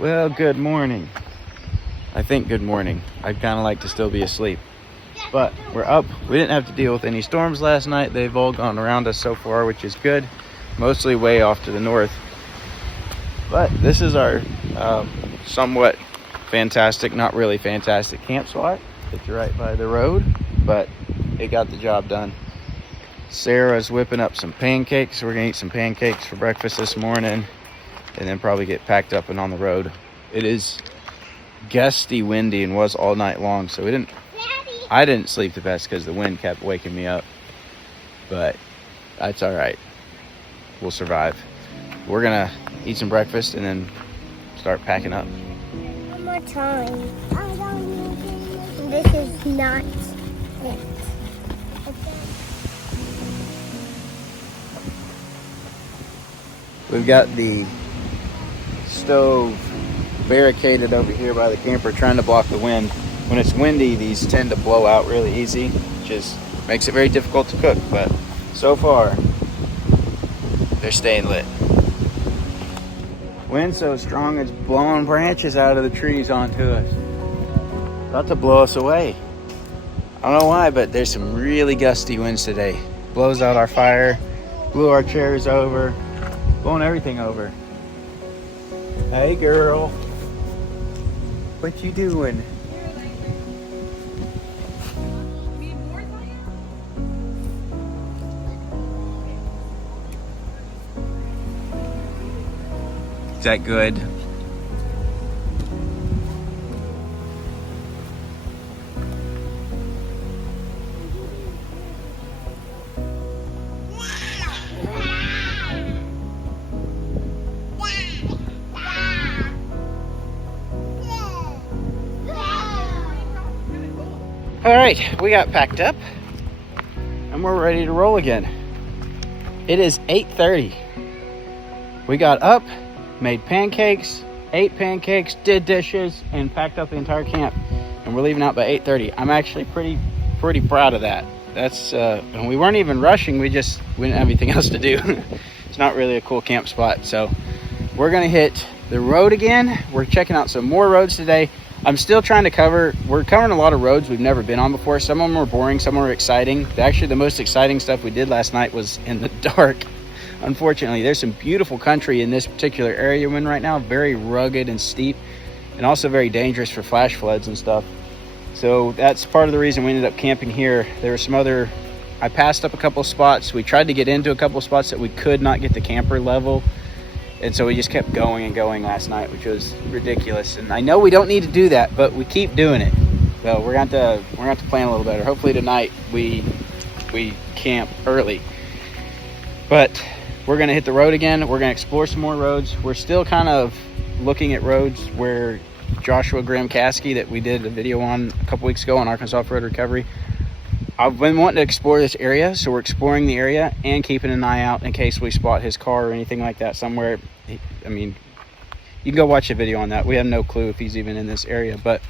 Well, good morning. I think good morning. I'd kind of like to still be asleep. But we're up. We didn't have to deal with any storms last night. They've all gone around us so far, which is good. Mostly way off to the north. But this is our somewhat fantastic, not really fantastic camp spot. It's right by the road, but it got the job done. Sarah's whipping up some pancakes. We're gonna eat some pancakes for breakfast this morning and then probably get packed up and on the road. It is gusty, windy, and was all night long, so I didn't sleep the best because the wind kept waking me up, but that's all right. We'll survive. We're gonna eat some breakfast and then start packing up. One more time. This is not it. We've got the stove barricaded over here by the camper, trying to block the wind. When it's windy, these tend to blow out really easy, which is makes it very difficult to cook, but so far they're staying lit. Wind so strong it's blowing branches out of the trees onto us. About to blow us away. I don't know why, but there's some really gusty winds today. Blows out our fire, blew our chairs over, blowing everything over. Hey girl, what you doing? Is that good? All right, we got packed up and we're ready to roll again. It is 8:30. We got up, made pancakes, ate pancakes, did dishes, and packed up the entire camp. And we're leaving out by 8:30. I'm actually pretty proud of that. That's and we weren't even rushing. We didn't have anything else to do. It's not really a cool camp spot. So we're gonna hit the road again. We're checking out some more roads today. I'm still trying to we're covering a lot of roads we've never been on before. Some of them are boring, some are exciting. Actually, the most exciting stuff we did last night was in the dark. Unfortunately, there's some beautiful country in this particular area we're in right now, very rugged and steep, and also very dangerous for flash floods and stuff. So that's part of the reason we ended up camping here. There were some I passed up a couple spots. We tried to get into a couple spots that we could not get the camper level. And so we just kept going and going last night, which was ridiculous. And I know we don't need to do that, but we keep doing it. So we're going to plan a little better. Hopefully tonight we camp early. But we're going to hit the road again. We're going to explore some more roads. We're still kind of looking at roads where Joshua Graham Caskey, that we did a video on a couple weeks ago on Arkansas Road Recovery. I've been wanting to explore this area, so we're exploring the area and keeping an eye out in case we spot his car or anything like that somewhere. I mean, you can go watch a video on that. We have no clue if he's even in this area, but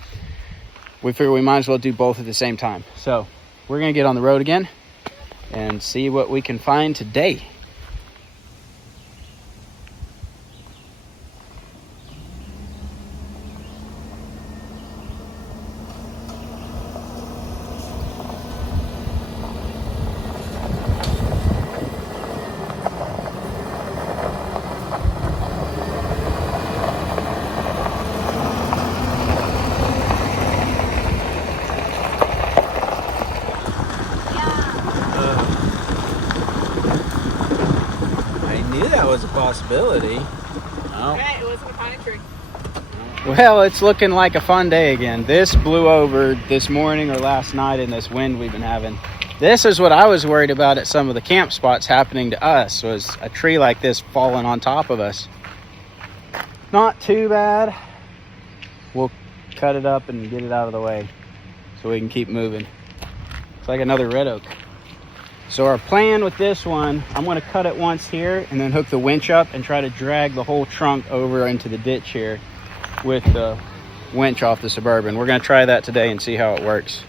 we figure we might as well do both at the same time. So we're going to get on the road again and see what we can find today. Was a possibility. Oh. Okay, it wasn't a pine tree. Well, it's looking like a fun day again. This blew over this morning or last night in this wind we've been having. This is what I was worried about at some of the camp spots happening to us, was a tree like this falling on top of us. Not too bad. We'll cut it up and get it out of the way so we can keep moving. It's like another red oak. So our plan with this one, I'm going to cut it once here and then hook the winch up and try to drag the whole trunk over into the ditch here with the winch off the Suburban. We're going to try that today and see how it works.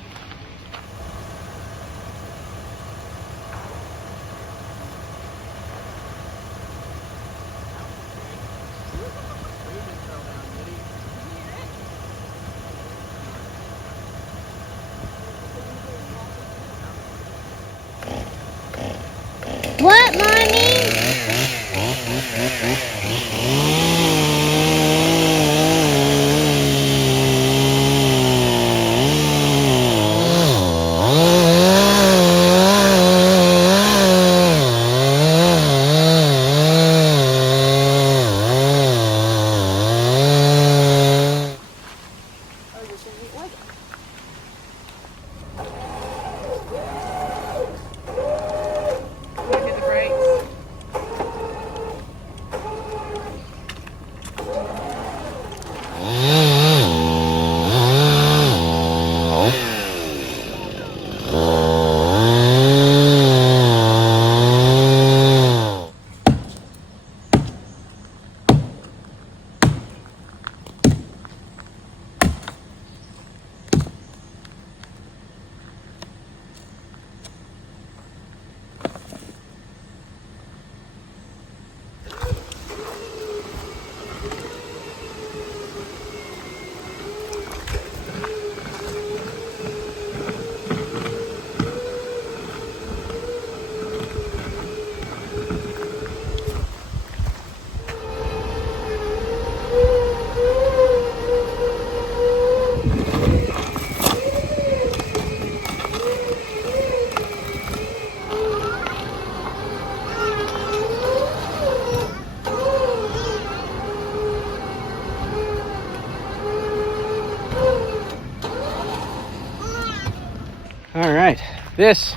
All right, this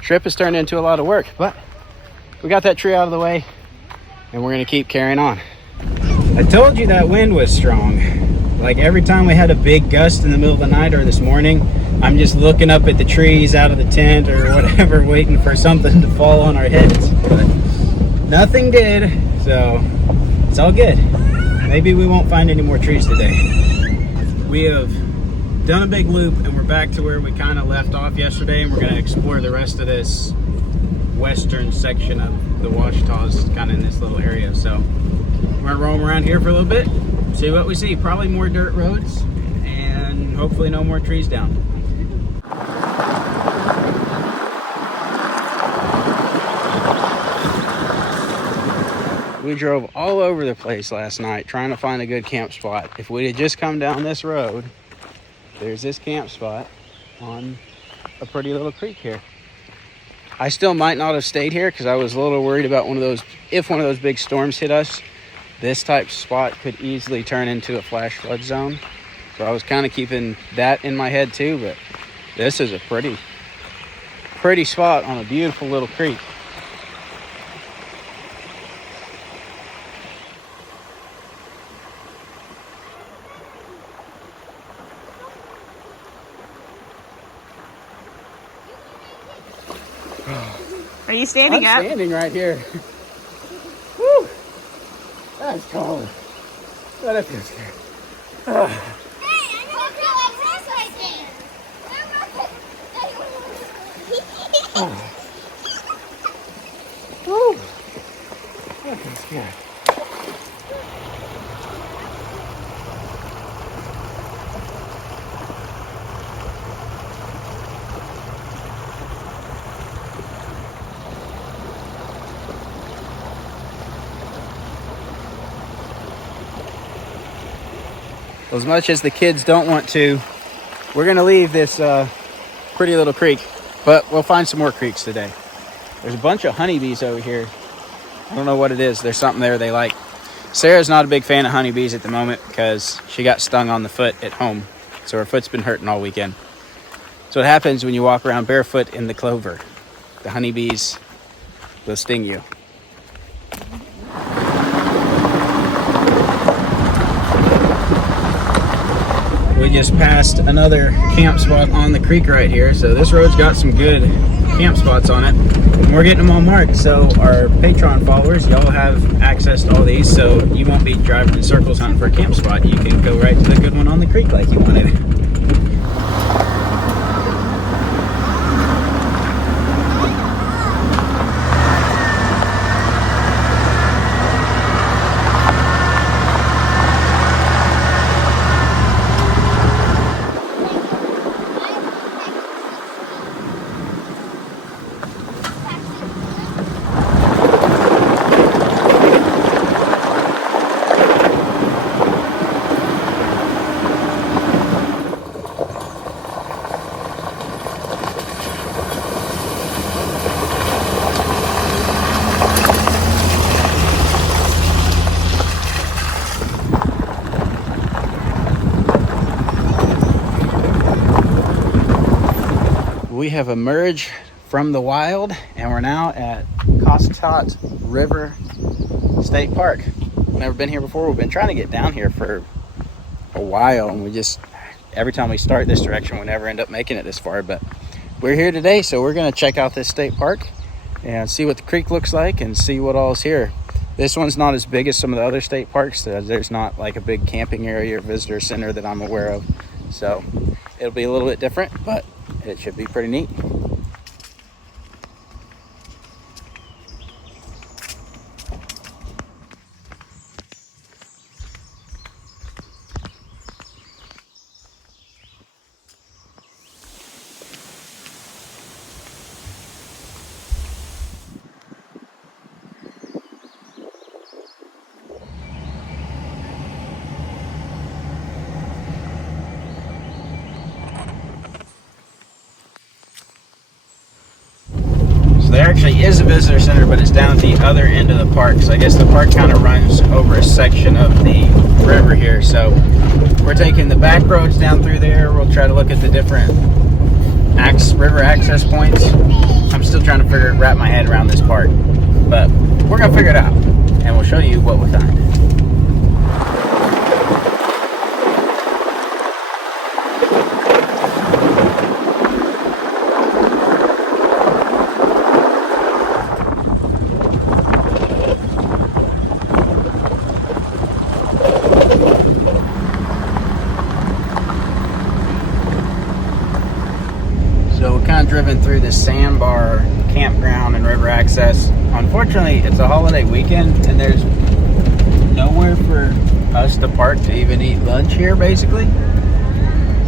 trip has turned into a lot of work, but we got that tree out of the way and we're gonna keep carrying on. I told you that wind was strong. Like every time we had a big gust in the middle of the night or this morning, I'm just looking up at the trees out of the tent or whatever, waiting for something to fall on our heads. But nothing did, so it's all good. Maybe we won't find any more trees today. We have done a big loop and we're back to where we kind of left off yesterday, and we're going to explore the rest of this western section of the Ouachitas, kind of in this little area. So we're going to roam around here for a little bit, see what we see. Probably more dirt roads and hopefully no more trees down. We drove all over the place last night trying to find a good camp spot. If we had just come down this road, there's this camp spot on a pretty little creek here. I still might not have stayed here because I was a little worried about if one of those big storms hit us, this type spot could easily turn into a flash flood zone. So I was kind of keeping that in my head too, but this is a pretty spot on a beautiful little creek. Are you standing up? I'm standing right here. Woo! That's cold. But I feel scared. Hey, I'm gonna go like this right there. Woo! I feel scared. As much as the kids don't want to, we're gonna leave this pretty little creek, but we'll find some more creeks today. There's a bunch of honeybees over here. I don't know what it is. There's something there they like. Sarah's not a big fan of honeybees at the moment because she got stung on the foot at home. So her foot's been hurting all weekend. So what happens when you walk around barefoot in the clover? The honeybees will sting you. We just passed another camp spot on the creek right here. So this road's got some good camp spots on it. And we're getting them all marked. So our Patreon followers, y'all have access to all these. So you won't be driving in circles hunting for a camp spot. You can go right to the good one on the creek like you wanted. we have emerged from the wild and we're now at Cossatot River State Park. Never been here before. We've been trying to get down here for a while, and we just, every time we start this direction, we never end up making it this far. But we're here today, so we're going to check out this state park and see what the creek looks like and see what all is here. This one's not as big as some of the other state parks. There's not like a big camping area or visitor center that I'm aware of. So it'll be a little bit different, but it should be pretty neat. There actually is a visitor center, but it's down at the other end of the park. So I guess the park kind of runs over a section of the river here. So we're taking the back roads down through there. We'll try to look at the different river access points. I'm still trying to wrap my head around this park, but we're gonna figure it out, and we'll show you what we find. So we're kind of driven through the sandbar campground and river access. Unfortunately, it's a holiday weekend and there's nowhere for us to park to even eat lunch here, basically.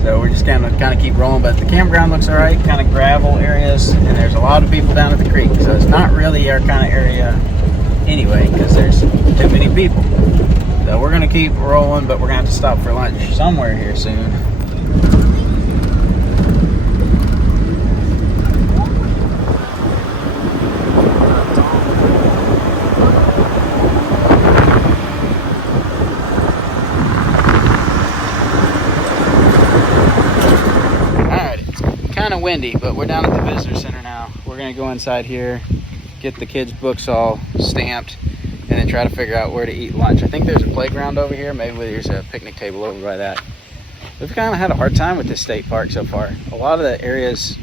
So we're just kind of keep rolling. But the campground looks all right, kind of gravel areas, and there's a lot of people down at the creek. So it's not really our kind of area anyway, because there's too many people. So we're gonna keep rolling, but we're gonna have to stop for lunch somewhere here soon. Kind of windy, but we're down at the visitor center now. We're gonna go inside here, get the kids' books all stamped, and then try to figure out where to eat lunch. I think there's a playground over here. Maybe there's a picnic table over by that. We've kind of had a hard time with this state park so far. A lot of the areas,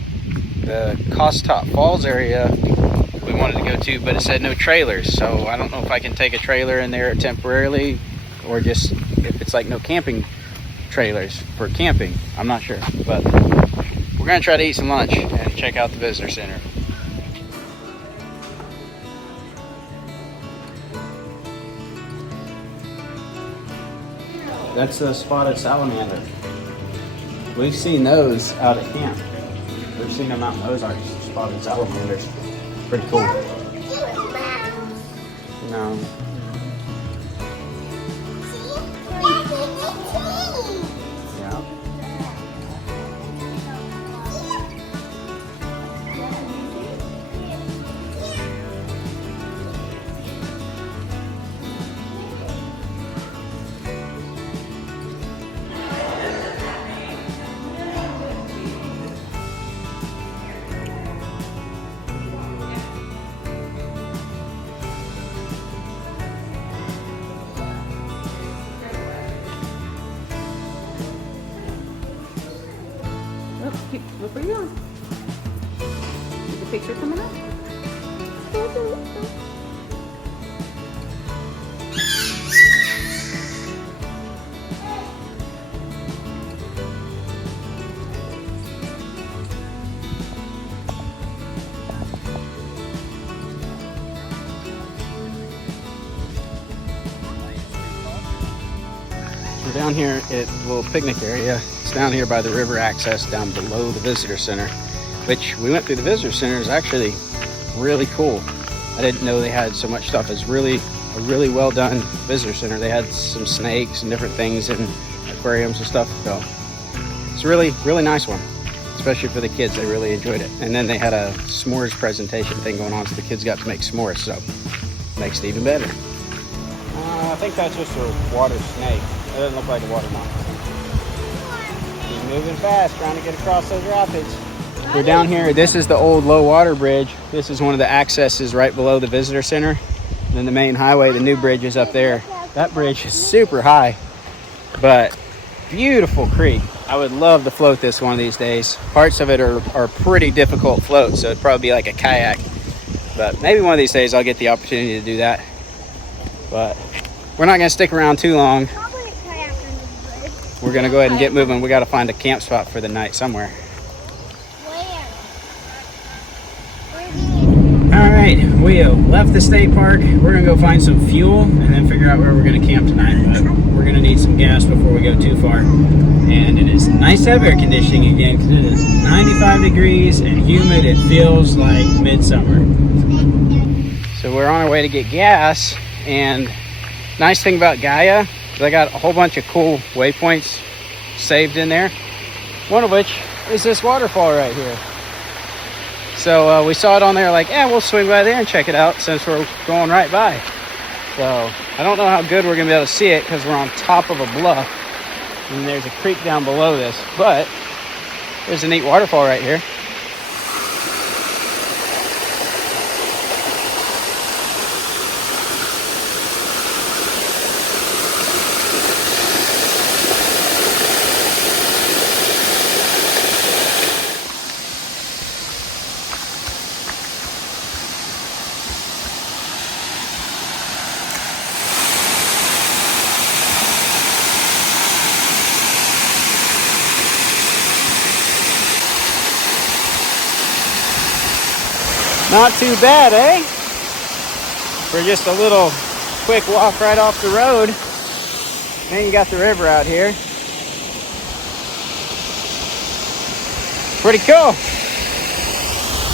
the Cossatot Falls area, we wanted to go to, but it said no trailers. So I don't know if I can take a trailer in there temporarily, or just if it's like no camping trailers for camping. I'm not sure, but we're gonna try to eat some lunch and check out the visitor center. That's a spotted salamander. We've seen those out at camp. We've seen them out in Ozarks, spotted salamanders. Pretty cool. No. Yeah. Look where you're going. Is the picture coming up? We're down here at a little picnic area. It's down here by the river access down below the visitor center, which we went through. The visitor center is actually really cool. I didn't know they had so much stuff. It's really a really well done visitor center. They had some snakes and different things and aquariums and stuff. So it's a really, really nice one, especially for the kids. They really enjoyed it. And then they had a s'mores presentation thing going on, so the kids got to make s'mores, so makes it even better. I think that's just a water snake. It doesn't look like a water moccasin. He's moving fast, trying to get across those rapids. We're down here. This is the old low water bridge. This is one of the accesses right below the visitor center. And then the main highway, the new bridge is up there. That bridge is super high, but beautiful creek. I would love to float this one of these days. Parts of it are pretty difficult floats, so it'd probably be like a kayak. But maybe one of these days I'll get the opportunity to do that. But we're not gonna stick around too long. Probably a kayak under the bridge. We're gonna go ahead and get moving. We gotta find a camp spot for the night somewhere. All right, we have left the state park. We're gonna go find some fuel and then figure out where we're gonna camp tonight. But we're gonna need some gas before we go too far. And it is nice to have air conditioning again because it is 95 degrees and humid. It feels like midsummer. So we're on our way to get gas. And nice thing about Gaia is I got a whole bunch of cool waypoints saved in there. One of which is this waterfall right here. So we saw it on there like, yeah, we'll swing by there and check it out since we're going right by. So I don't know how good we're gonna be able to see it because we're on top of a bluff and there's a creek down below this, but there's a neat waterfall right here. Not too bad, eh? For just a little quick walk right off the road. And you got the river out here. Pretty cool.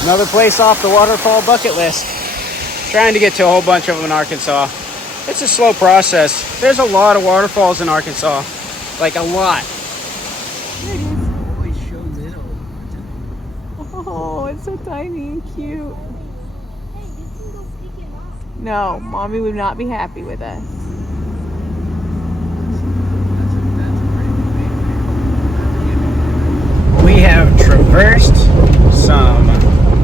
Another place off the waterfall bucket list. Trying to get to a whole bunch of them in Arkansas. It's a slow process. There's a lot of waterfalls in Arkansas. Like a lot. Oh, it's so tiny and cute. No, Mommy would not be happy with us. We have traversed some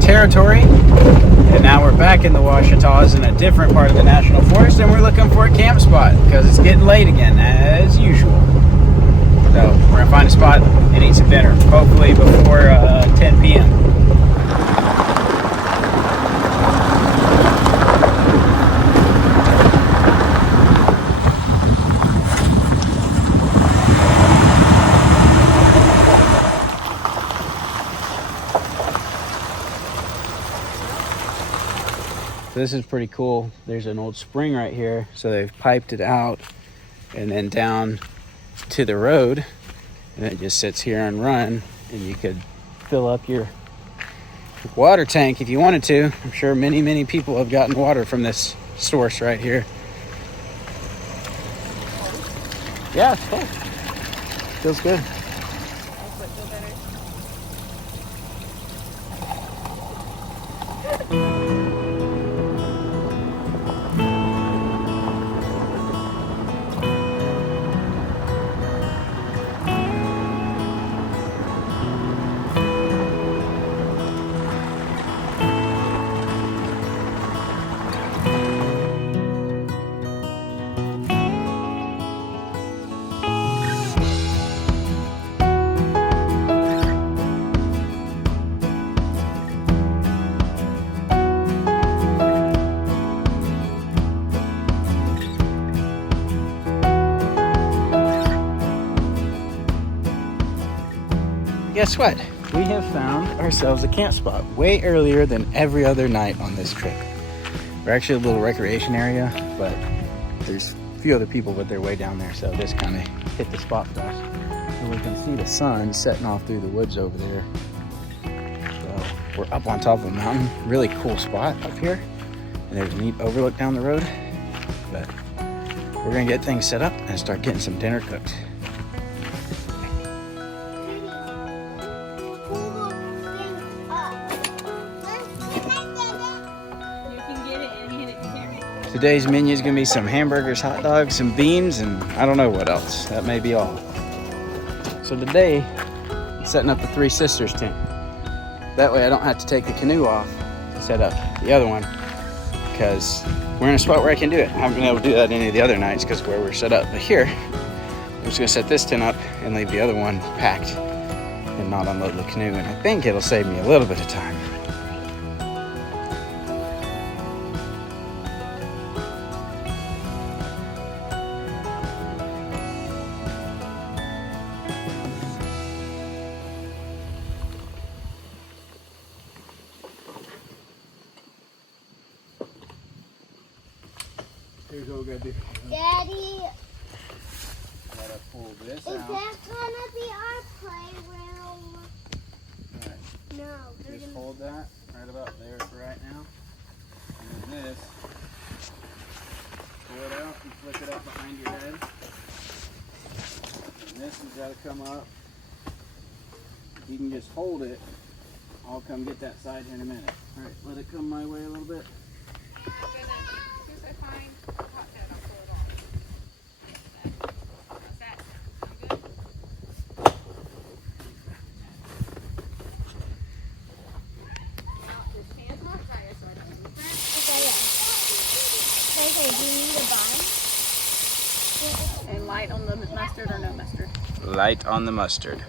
territory, and now we're back in the Ouachitas in a different part of the national forest, and we're looking for a camp spot because it's getting late again, as usual. So we're gonna find a spot and eat some dinner, hopefully before 10 p.m. So this is pretty cool. There's an old spring right here, so they've piped it out and then down to the road, and it just sits here and run, and you could fill up your water tank if you wanted to. I'm sure many people have gotten water from this source right here. Yeah, it's cold. Feels good. Guess what? We have found ourselves a camp spot way earlier than every other night on this trip. We're actually a little recreation area, but there's a few other people, but they're way down there, so this kind of hit the spot for us. And we can see the sun setting off through the woods over there. So we're up on top of a mountain. Really cool spot up here. And there's a neat overlook down the road. But we're gonna get things set up and start getting some dinner cooked. Today's menu is going to be some hamburgers, hot dogs, some beans, and I don't know what else. That may be all. So today, I'm setting up the Three Sisters tent. That way I don't have to take the canoe off to set up the other one, because we're in a spot where I can do it. I haven't been able to do that any of the other nights because of where we're set up. But here, I'm just gonna set this tent up and leave the other one packed and not unload the canoe. And I think it'll save me a little bit of time. Here's what we gotta do. Daddy, Gotta pull this is out. that gonna be our playroom? Alright, No. just hold that right about there for right now. And then this, pull it out and flick it up behind your head. And this has gotta come up. You can just hold it. I'll come get that side here in a minute. Alright, let it come my way a little bit. Okay, do you need a bun? And light on the mustard or no mustard? Light on the mustard.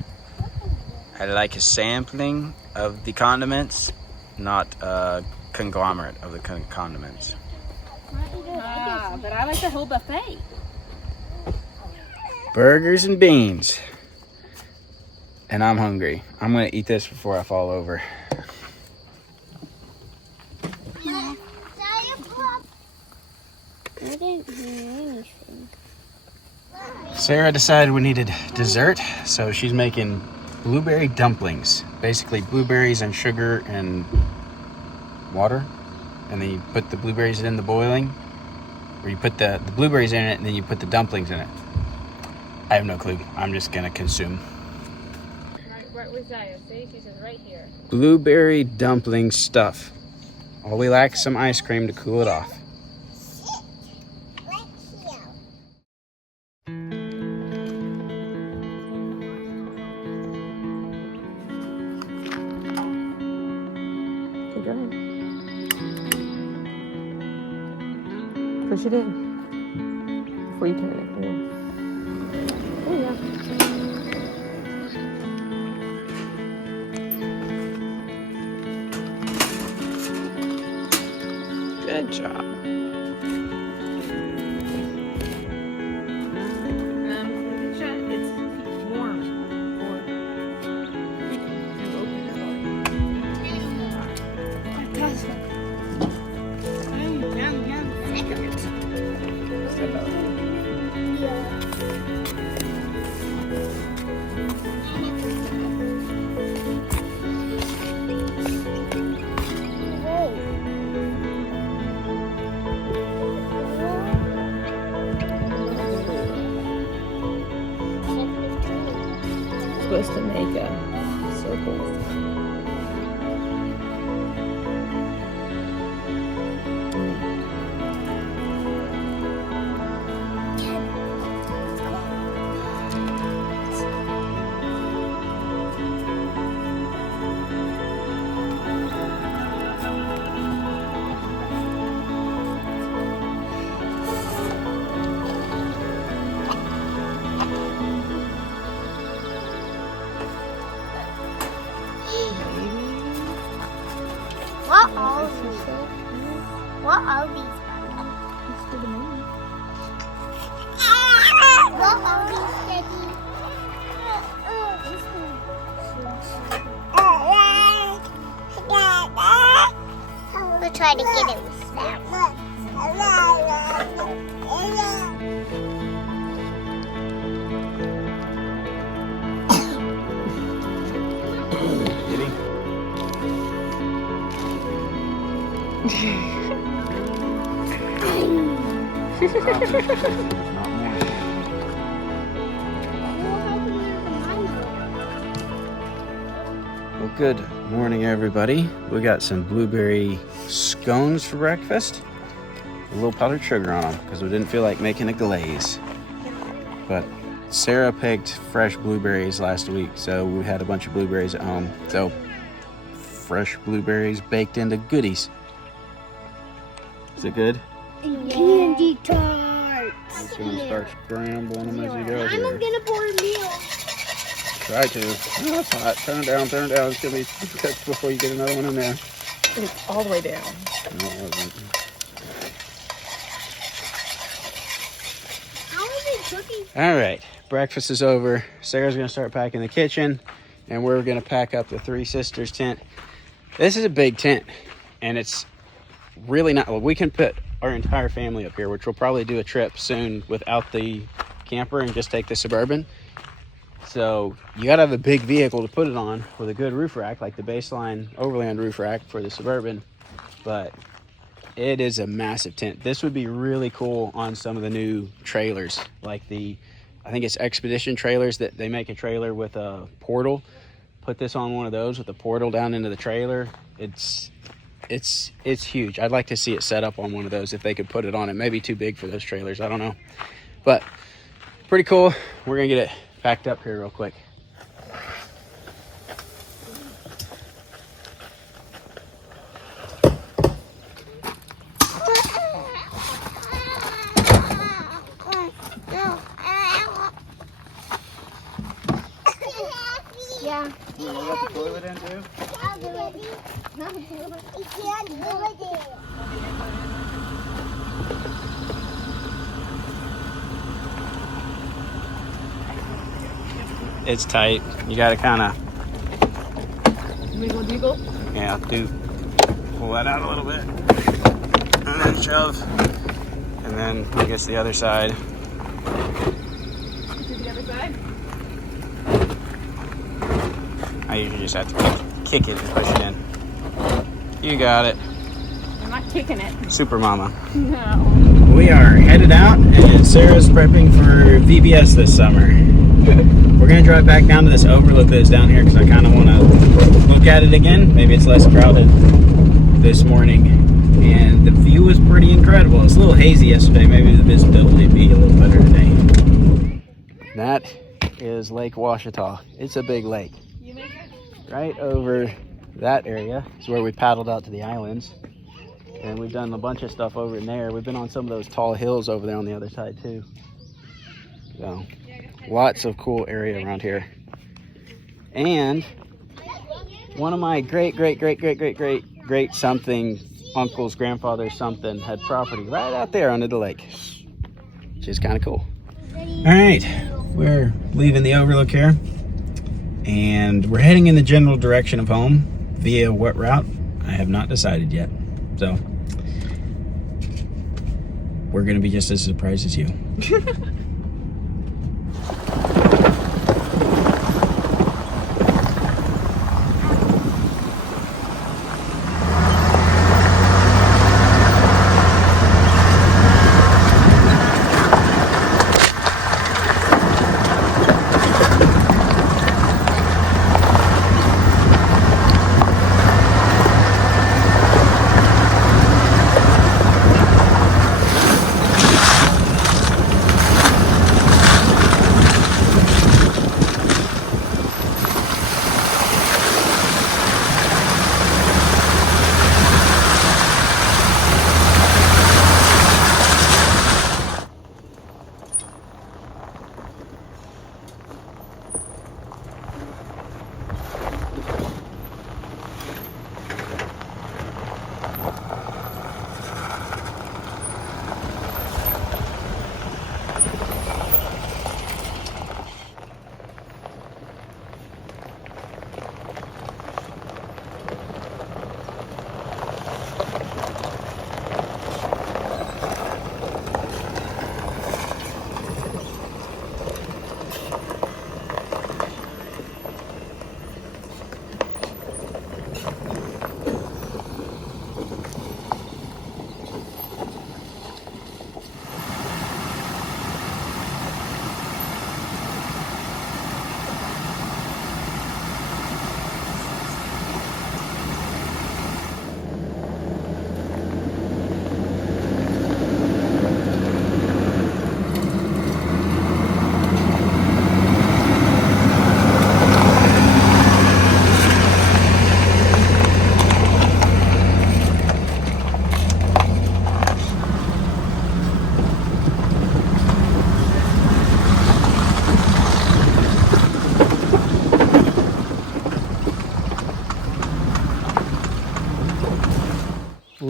I like a sampling of the condiments, not a conglomerate of the condiments. Ah, but I like the whole buffet. Burgers and beans. And I'm hungry. I'm gonna eat this before I fall over. I didn't hear anything. Sarah decided we needed dessert, so she's making blueberry dumplings. Basically blueberries and sugar and water. And then you put the blueberries in the boiling. Or you put the blueberries in it and then you put the dumplings in it. I have no clue. I'm just gonna consume. Right with Zaya. See, she says right here. Blueberry dumpling stuff. All we lack is some ice cream to cool it off. Right here. Okay, go ahead. Push it in. Before you turn it. Yeah. There you go. Good job. It's warm. Supposed to make a circle. What are these? What are these, Daddy? We'll try to get it with snap. Well, good morning, everybody. We got some blueberry scones for breakfast. A little powdered sugar on them because we didn't feel like making a glaze. But Sarah picked fresh blueberries last week, so we had a bunch of blueberries at home. So fresh blueberries baked into goodies. Is it good? Candy tarts. I'm just gonna start scrambling them as you go I'm here. gonna pour a meal. Try to. Oh, it's hot. Turn it down, turn it down. It's gonna be cooked before you get another one in there. It's all the way down. No, it wasn't. How is it cooking? All right, breakfast is over. Sarah's gonna start packing the kitchen, and we're gonna pack up the Three Sisters tent. This is a big tent, and it's really not. Well, we can put our entire family up here, which we'll probably do a trip soon without the camper and just take the Suburban. So you gotta have a big vehicle to put it on with a good roof rack, like the Baseline Overland roof rack for the Suburban. But it is a massive tent. This would be really cool on some of the new trailers, like I think it's Expedition trailers, that they make a trailer with a portal. Put this on one of those with a portal down into the trailer. It's huge. I'd like to see it set up on one of those if they could put it on. It may be too big for those trailers. I don't know, but pretty cool. We're gonna get it packed up here real quick. Yeah. You want to let the toilet in too? I'll do it. You can't do it. It's tight. You gotta kind of, Wiggle jiggle. yeah, pull that out a little bit, and then shove, and then I guess the other side. To the other side. I usually just have to kick it and push it in. You got it. I'm not kicking it. Super Mama. No. We are headed out, and Sarah's prepping for VBS this summer. We're gonna drive back down to this overlook that's down here because I kind of want to look at it again. Maybe it's less crowded this morning, and the view is pretty incredible. It's a little hazy yesterday. Maybe the visibility will be a little better today. That is Lake Ouachita. It's a big lake. You make it? Right over that area is where we paddled out to the islands, and we've done a bunch of stuff over in there. We've been on some of those tall hills over there on the other side too. So lots of cool area around here. And one of my great something uncle's grandfather something had property right out there under the lake, which is kind of cool. All right, we're leaving the overlook here, and we're heading in the general direction of home via what route I have not decided yet. So we're gonna be just as surprised as you.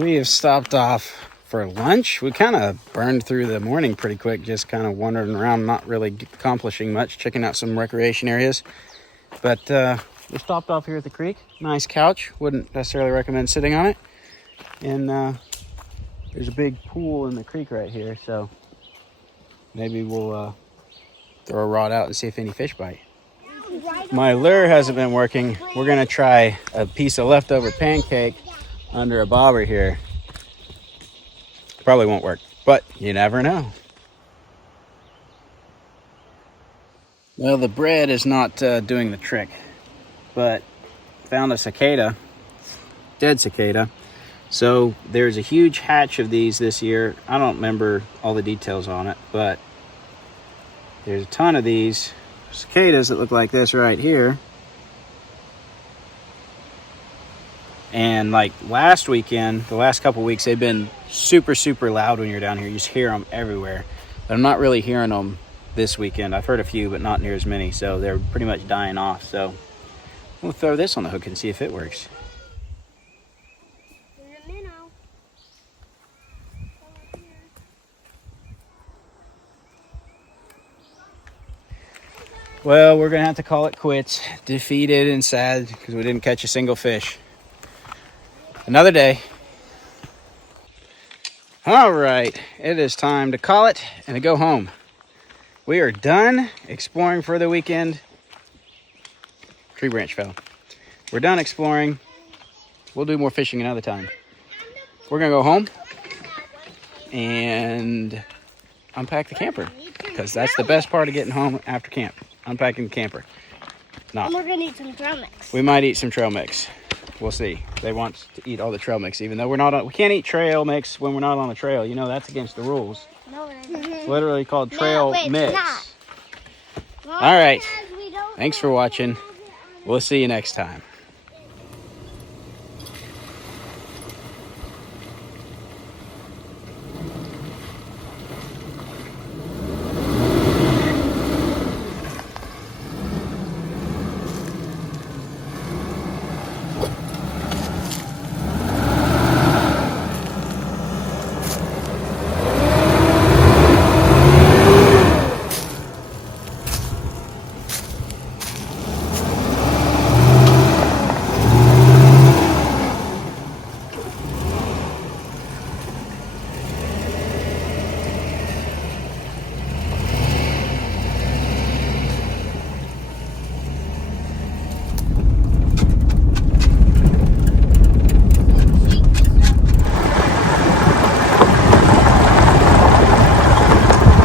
We have stopped off for lunch. We kind of burned through the morning pretty quick, just kind of wandering around, not really accomplishing much, checking out some recreation areas. But we stopped off here at the creek. Nice couch. Wouldn't necessarily recommend sitting on it. And there's a big pool in the creek right here, so maybe we'll throw a rod out and see if any fish bite. My lure hasn't been working. We're gonna try a piece of leftover pancake under a bobber here. Probably won't work, but you never know. Well, the bread is not doing the trick, but found a cicada, dead cicada. So there's a huge hatch of these this year. I don't remember all the details on it, but there's a ton of these cicadas that look like this right here. And like last weekend, the last couple weeks, they've been super, super loud when you're down here. You just hear them everywhere. But I'm not really hearing them this weekend. I've heard a few, but not near as many. So they're pretty much dying off. So we'll throw this on the hook and see if it works. Well, we're gonna have to call it quits. Defeated and sad because we didn't catch a single fish. Another day. All right, it is time to call it and to go home. We are done exploring for the weekend. Tree branch fell. We're done exploring. We'll do more fishing another time. We're gonna go home and unpack the camper because that's the best part of getting home after camp. Unpacking the camper. No. And we're gonna eat some trail mix. We might eat some trail mix. We'll see. They want to eat all the trail mix, even though we can't eat trail mix when we're not on the trail. You know, that's against the rules. No, it isn't. It's literally called trail mix. It's not. All right. Thanks for watching. We'll see you next time.